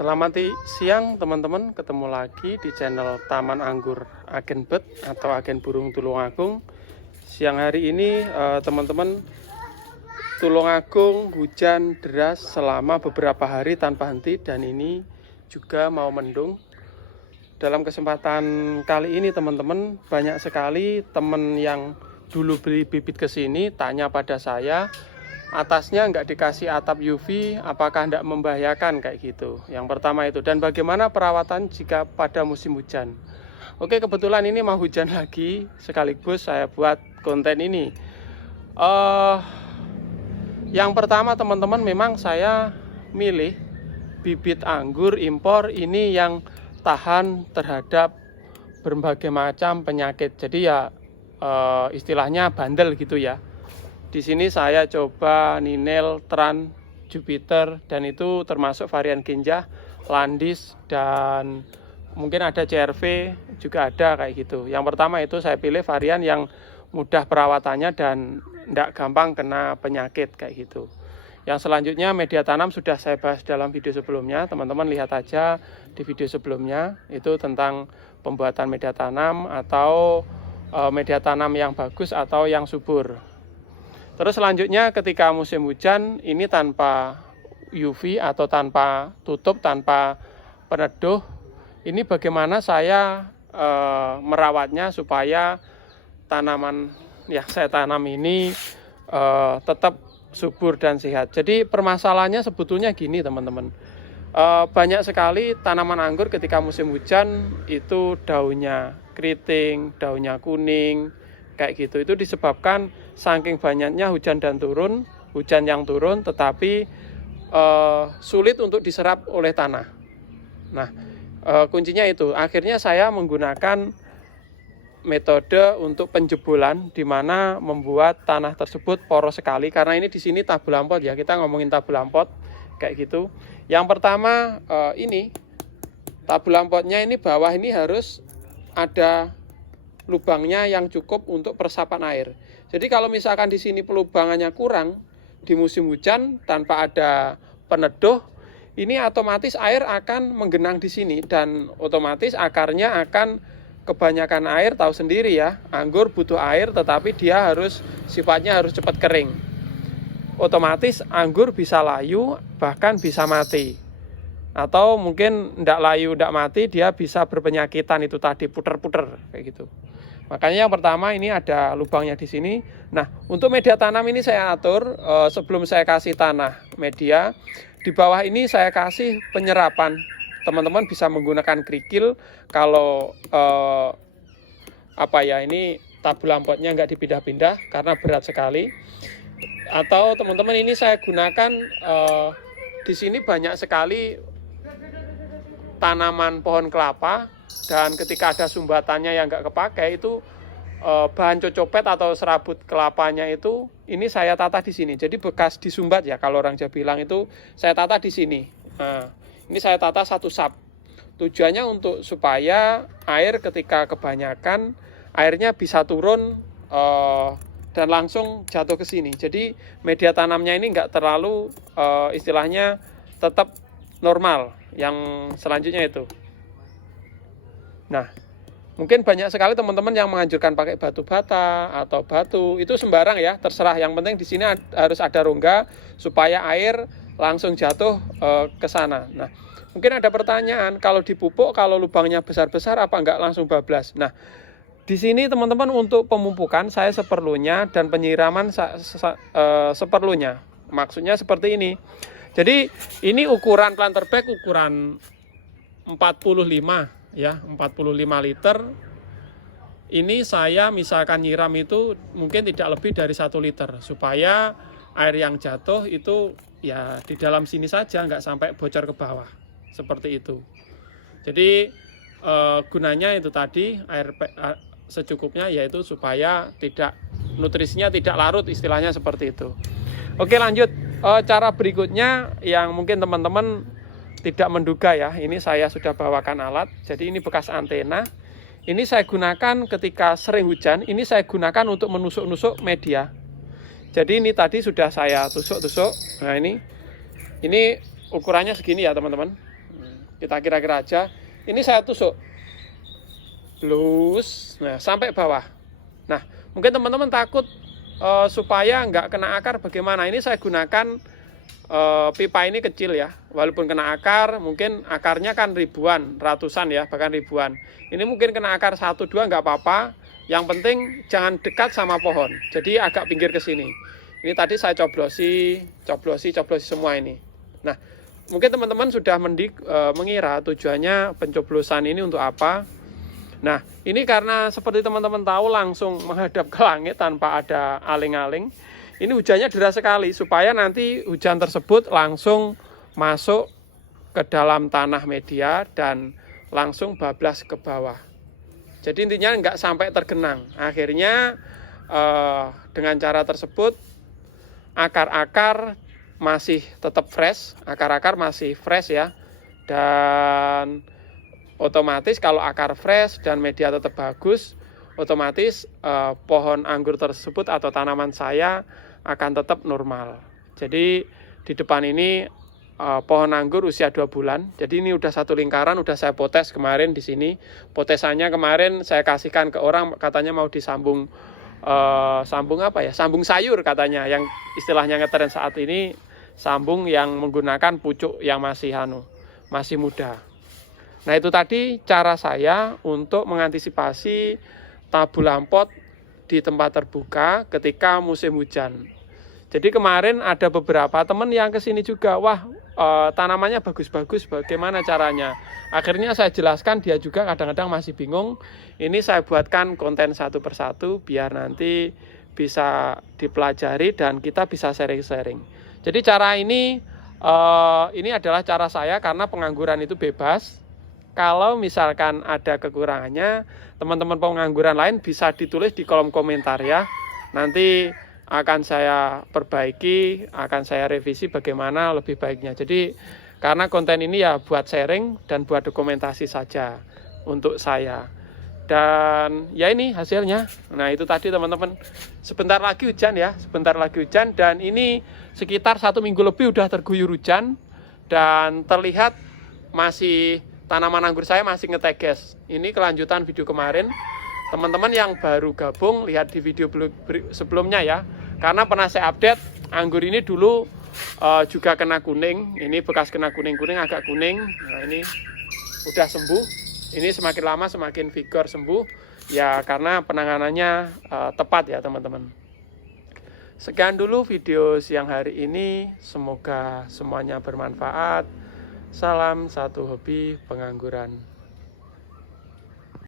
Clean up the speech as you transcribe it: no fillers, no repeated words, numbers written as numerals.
Selamat siang teman-teman, ketemu lagi di channel Taman Anggur Agen Bet atau Agen Burung Tulungagung. Siang hari ini teman-teman, Tulungagung hujan deras selama beberapa hari tanpa henti dan ini juga mau mendung. Dalam kesempatan kali ini teman-teman, banyak sekali teman yang dulu beli bibit ke sini tanya pada saya, atasnya nggak dikasih atap UV, apakah nggak membahayakan kayak gitu. Yang pertama itu, dan bagaimana perawatan jika pada musim hujan. Oke, kebetulan ini mau hujan lagi, sekaligus saya buat konten ini. Yang pertama teman-teman, memang saya milih bibit anggur impor ini yang tahan terhadap berbagai macam penyakit. Jadi ya istilahnya bandel gitu ya. Di sini saya coba Ninel, Tran, Jupiter, dan itu termasuk varian Genjah, Landis, dan mungkin ada CRV juga ada kayak gitu. Yang pertama itu saya pilih varian yang mudah perawatannya dan tidak gampang kena penyakit kayak gitu. Yang selanjutnya media tanam sudah saya bahas dalam video sebelumnya, teman-teman lihat aja di video sebelumnya, itu tentang pembuatan media tanam atau media tanam yang bagus atau yang subur. Terus selanjutnya ketika musim hujan ini tanpa UV atau tanpa tutup, tanpa peneduh, ini bagaimana saya merawatnya supaya tanaman yang saya tanam ini tetap subur dan sehat. Jadi permasalahannya sebetulnya gini teman-teman, banyak sekali tanaman anggur ketika musim hujan itu daunnya keriting, daunnya kuning, kayak gitu. Itu disebabkan saking banyaknya hujan yang turun tetapi sulit untuk diserap oleh tanah. Nah, kuncinya itu. Akhirnya saya menggunakan metode untuk penjebolan di mana membuat tanah tersebut poros sekali, karena ini di sini tabulampot ya. Kita ngomongin tabulampot kayak gitu. Yang pertama ini tabulampotnya ini bawah ini harus ada lubangnya yang cukup untuk peresapan air. Jadi kalau misalkan di sini pelubangannya kurang di musim hujan tanpa ada peneduh, ini otomatis air akan menggenang di sini dan otomatis akarnya akan kebanyakan air. Tahu sendiri ya, anggur butuh air tetapi dia sifatnya harus cepat kering. Otomatis anggur bisa layu, bahkan bisa mati. Atau mungkin tidak layu, tidak mati, dia bisa berpenyakitan itu tadi, puter-puter kayak gitu. Makanya yang pertama ini ada lubangnya di sini. Nah, untuk media tanam ini saya atur sebelum saya kasih tanah media. Di bawah ini saya kasih penyerapan. Teman-teman bisa menggunakan kerikil kalau ini tabulampotnya nggak dipindah-pindah karena berat sekali. Atau teman-teman ini saya gunakan di sini banyak sekali tanaman pohon kelapa. Dan ketika ada sumbatannya yang nggak kepakai itu bahan cocopet atau serabut kelapanya itu ini saya tata di sini. Jadi bekas disumbat ya kalau orang Jawa bilang itu saya tata di sini. Nah, ini saya tata satu sap. Tujuannya untuk supaya air ketika kebanyakan airnya bisa turun dan langsung jatuh ke sini. Jadi media tanamnya ini nggak terlalu istilahnya tetap normal. Yang selanjutnya itu. Nah, mungkin banyak sekali teman-teman yang menganjurkan pakai batu bata atau batu, itu sembarang ya, terserah. Yang penting di sini harus ada rongga supaya air langsung jatuh ke sana. Nah, mungkin ada pertanyaan, kalau dipupuk, kalau lubangnya besar-besar apa enggak langsung bablas? Nah, di sini teman-teman untuk pemupukan saya seperlunya dan penyiraman seperlunya. Maksudnya seperti ini. Jadi ini ukuran planter bag ukuran 45 ya, 45 liter. Ini saya misalkan nyiram itu mungkin tidak lebih dari 1 liter supaya air yang jatuh itu ya di dalam sini saja, nggak sampai bocor ke bawah seperti itu. Jadi gunanya itu tadi air secukupnya, yaitu supaya nutrisinya tidak larut, istilahnya seperti itu. Oke, lanjut. Cara berikutnya yang mungkin teman-teman tidak menduga ya, ini saya sudah bawakan alat. Jadi ini bekas antena. Ini saya gunakan ketika sering hujan. Ini saya gunakan untuk menusuk-nusuk media. Jadi ini tadi sudah saya tusuk-tusuk. Nah ini ukurannya segini ya teman-teman. Kita kira-kira aja. Ini saya tusuk. Lus. Nah, sampai bawah. Nah, mungkin teman-teman takut supaya nggak kena akar bagaimana. Ini saya gunakan pipa ini kecil ya. Walaupun kena akar, mungkin akarnya kan ribuan, ratusan ya, bahkan ribuan. Ini mungkin kena akar 1-2 nggak apa-apa. Yang penting jangan dekat sama pohon. Jadi agak pinggir ke sini. Ini tadi saya coblosi semua ini. Nah, mungkin teman-teman sudah mengira tujuannya pencoblosan ini untuk apa. Nah, ini karena seperti teman-teman tahu langsung menghadap ke langit tanpa ada aling-aling. Ini hujannya deras sekali supaya nanti hujan tersebut langsung masuk ke dalam tanah media dan langsung bablas ke bawah. Jadi intinya nggak sampai tergenang. Akhirnya dengan cara tersebut akar-akar masih tetap fresh, akar-akar masih fresh ya. Dan otomatis kalau akar fresh dan media tetap bagus, otomatis pohon anggur tersebut atau tanaman saya akan tetap normal. Jadi di depan ini pohon anggur usia 2 bulan. Jadi ini udah satu lingkaran, udah saya potes kemarin di sini. Potesannya kemarin saya kasihkan ke orang, katanya mau disambung sambung sayur katanya, yang istilahnya ngetren saat ini, sambung yang menggunakan pucuk yang masih muda. Nah, itu tadi cara saya untuk mengantisipasi tabu lampot di tempat terbuka ketika musim hujan. Jadi kemarin ada beberapa teman yang kesini juga, wah tanamannya bagus-bagus, bagaimana caranya? Akhirnya saya jelaskan, dia juga kadang-kadang masih bingung. Ini saya buatkan konten satu persatu biar nanti bisa dipelajari dan kita bisa sharing-sharing. Jadi cara ini adalah cara saya karena pengangguran itu bebas. Kalau misalkan ada kekurangannya, teman-teman pengangguran lain bisa ditulis di kolom komentar ya. Nanti akan saya perbaiki, akan saya revisi bagaimana lebih baiknya. Jadi karena konten ini ya buat sharing dan buat dokumentasi saja untuk saya. Dan ya ini hasilnya. Nah, itu tadi teman-teman. Sebentar lagi hujan ya, sebentar lagi hujan, dan ini sekitar 1 minggu lebih udah terguyur hujan dan terlihat masih tanaman anggur saya masih ngeteges. Ini kelanjutan video kemarin. Teman-teman yang baru gabung lihat di video sebelumnya ya. Karena pernah saya update, anggur ini dulu juga kena kuning. Ini bekas kena kuning-kuning, agak kuning. Nah, ini udah sembuh. Ini semakin lama semakin vigor sembuh. Ya karena penanganannya tepat ya teman-teman. Sekian dulu video siang hari ini. Semoga semuanya bermanfaat. Salam satu hobi pengangguran.